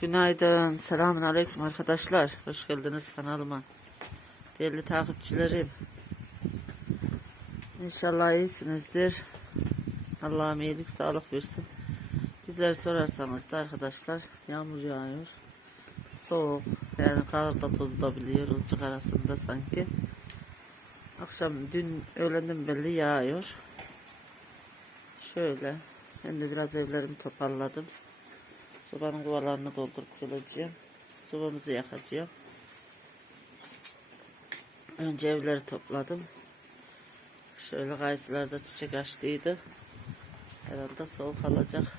Günaydın, selamun aleyküm arkadaşlar. Hoş geldiniz kanalıma. Değerli takipçilerim. İnşallah iyisinizdir. Allah'ım iyilik, sağlık versin. Bizleri sorarsanız da arkadaşlar yağmur yağıyor. Soğuk, yani kar da toz da biliyor, ılcık arasında sanki. Akşam dün öğlenden belli yağıyor. Şöyle, ben de biraz evlerimi toparladım. Sobanın kovalarını doldurup geleceğim. Sobamızı yakacağım. Önce evleri topladım. Şöyle kayısılarda çiçek açtıydı. Herhalde soğuk alacak.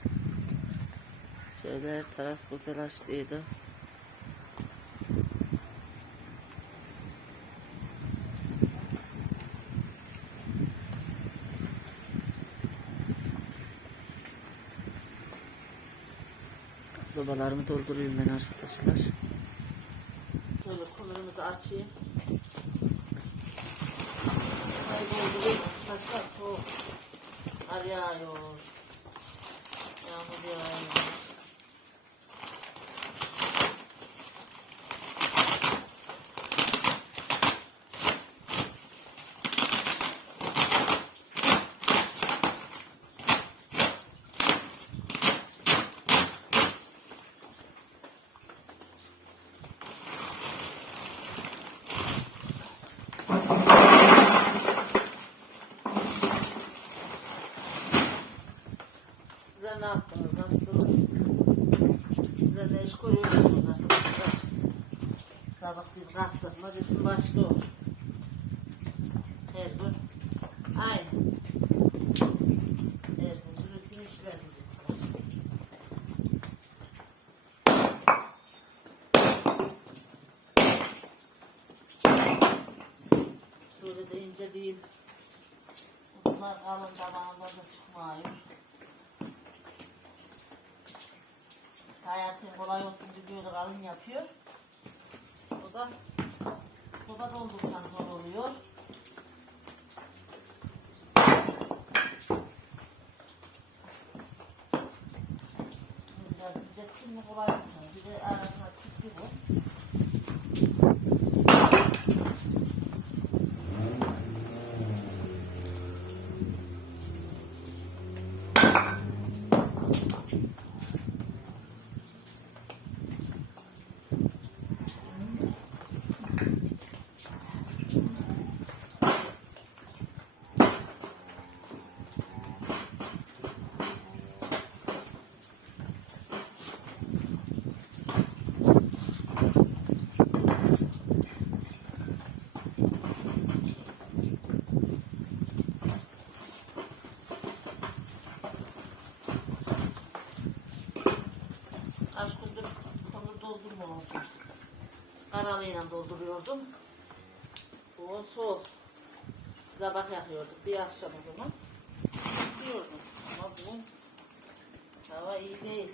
Şöyle her taraf güzel açtıydı. Sobalarımı dolduruyorum ben arkadaşlar. Şöyle kumurumuzu açayım. Ay dolduruyorum arkadaşlar soğuk. Kar yağıyor. Yağmur yağıyor. Sizler ne yaptınız? Nasılsınız? Sizler ne iş koyuyorsunuz arkadaşlar? Sabah biz kalktık mı bütün başlıyor. Her gün aynı. Her gün rutin işler bizim. Şöyle de inceleyeyim. Bunlar kalın damağında da çıkmıyor. Hayatın kolay olsun böyle kalın yapıyor. O da soba doldursan zor oluyor. Biraz sıcak mi kolay olsun. Bir de arasına çiftli bu. Kaç gündür hamur doldurmamışım. Karalıyla dolduruyordum. O soğuk. Zabak yakıyorduk bir akşam o zaman. Diyordum. Ama bu hava iyi değil.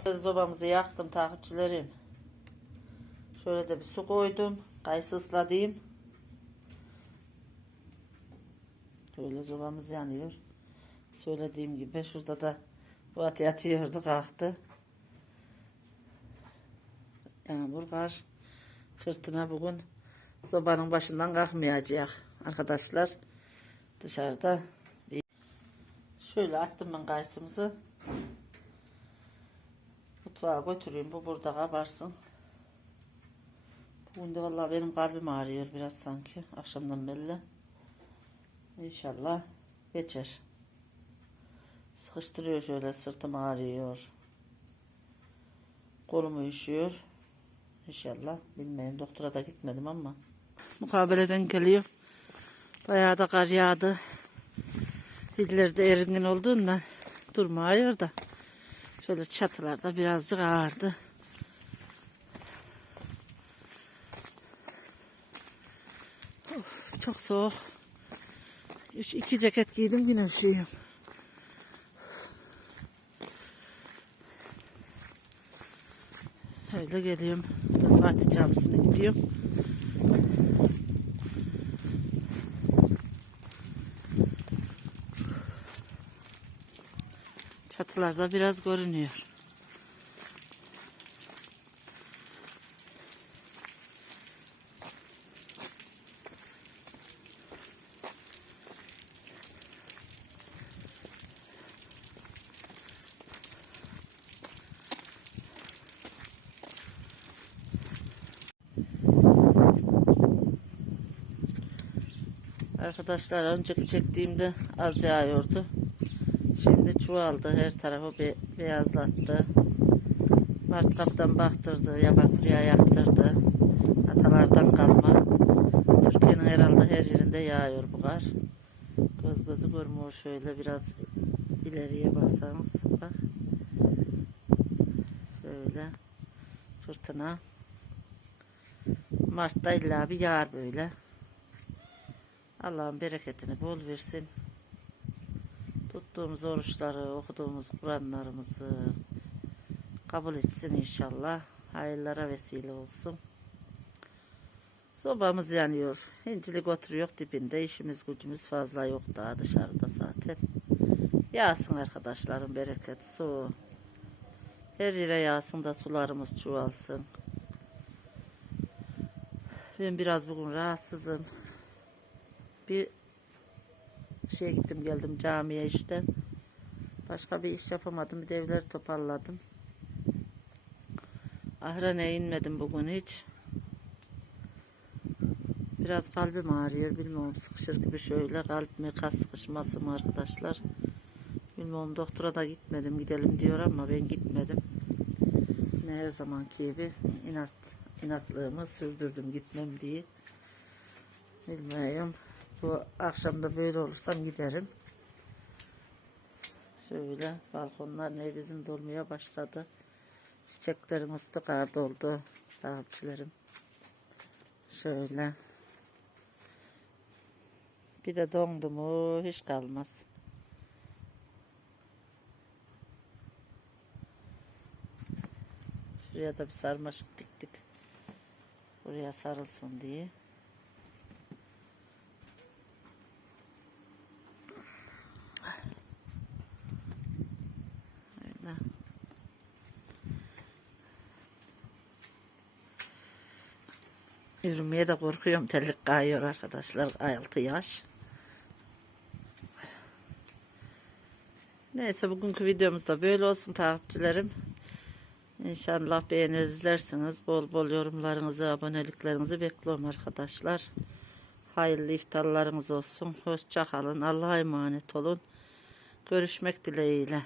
Sobamızı yaktım takipçilerim. Şöyle de bir su koydum. Kayısı ısladım. Şöyle sobamız yanıyor. Söylediğim gibi şurada da Fuat yatıyordu kalktı. Yağmur var. Fırtına bugün sobanın başından kalkmayacak arkadaşlar. Dışarıda. Şöyle attım ben kayısımızı. Mutfağa götüreyim. Bu burada kabarsın. Bugün de vallahi benim kalbim ağrıyor biraz sanki. Akşamdan belli. İnşallah geçer. Sıkıştırıyor şöyle sırtım ağrıyor. Kolum üşüyor. İnşallah bilmiyorum doktora da gitmedim ama. Mukabeleden geliyor. Bayağı da kar yağdı. Filler de ergin olduğundan durmuyor da. Şöyle çatılarda birazcık ağırdı. Of, çok soğuk. Üç, iki ceket giydim yine üşüyorum. Öyle geliyorum. Fatih Camisi'ne gidiyorum. Çatılarda biraz görünüyor. Arkadaşlar önceki çektiğimde az yağıyordu. Şimdi çoğaldı. Her tarafı be beyazlattı. Mart kapıdan baktırdı. Yabak buraya yaktırdı. Atalardan kalma. Türkiye'nin herhalde her yerinde yağıyor bu kar. Göz gözü görmüyor şöyle biraz ileriye baksanız. Bak. Şöyle. Fırtına. Mart'ta illa bir yağar böyle. Allah'ın bereketini bol versin. Tuttuğumuz oruçları, okuduğumuz Kur'anlarımızı kabul etsin inşallah. Hayırlara vesile olsun. Sobamız yanıyor. İncilik oturuyor dibinde. İşimiz gücümüz fazla yok daha dışarıda zaten. Yağsın arkadaşlarım bereket su. Her yere yağsın da sularımız çoğalsın. Ben biraz bugün rahatsızım. Bir şeye gittim geldim camiye işte. Başka bir iş yapamadım. Bir evleri toparladım. Ahraneye inmedim bugün hiç. Biraz kalbim ağrıyor. Bilmiyorum sıkışır gibi şöyle. Kalp mi kas sıkışması mı arkadaşlar. Bilmiyorum doktora da gitmedim. Gidelim diyor ama ben gitmedim. Yine her zamanki gibi inat, inatlığımı sürdürdüm gitmem diye. Bilmiyorum. Bu akşam da böyle olursam giderim. Şöyle balkonlar ne bizim dolmaya başladı. Çiçeklerimiz de kar doldu. Takipçilerim. Şöyle. Bir de dondu mu hiç kalmaz. Şuraya da bir sarmaşık diktik. Buraya sarılsın diye. Öyle. Yürümeye de korkuyorum. Terlik kayıyor arkadaşlar. 6 yaş. Neyse bugünkü videomuz da böyle olsun takipçilerim. İnşallah beğenir izlersiniz. Bol bol yorumlarınızı, aboneliklerinizi bekliyorum arkadaşlar. Hayırlı iftarlarınız olsun. Hoşça kalın. Allah'a emanet olun. Görüşmek dileğiyle.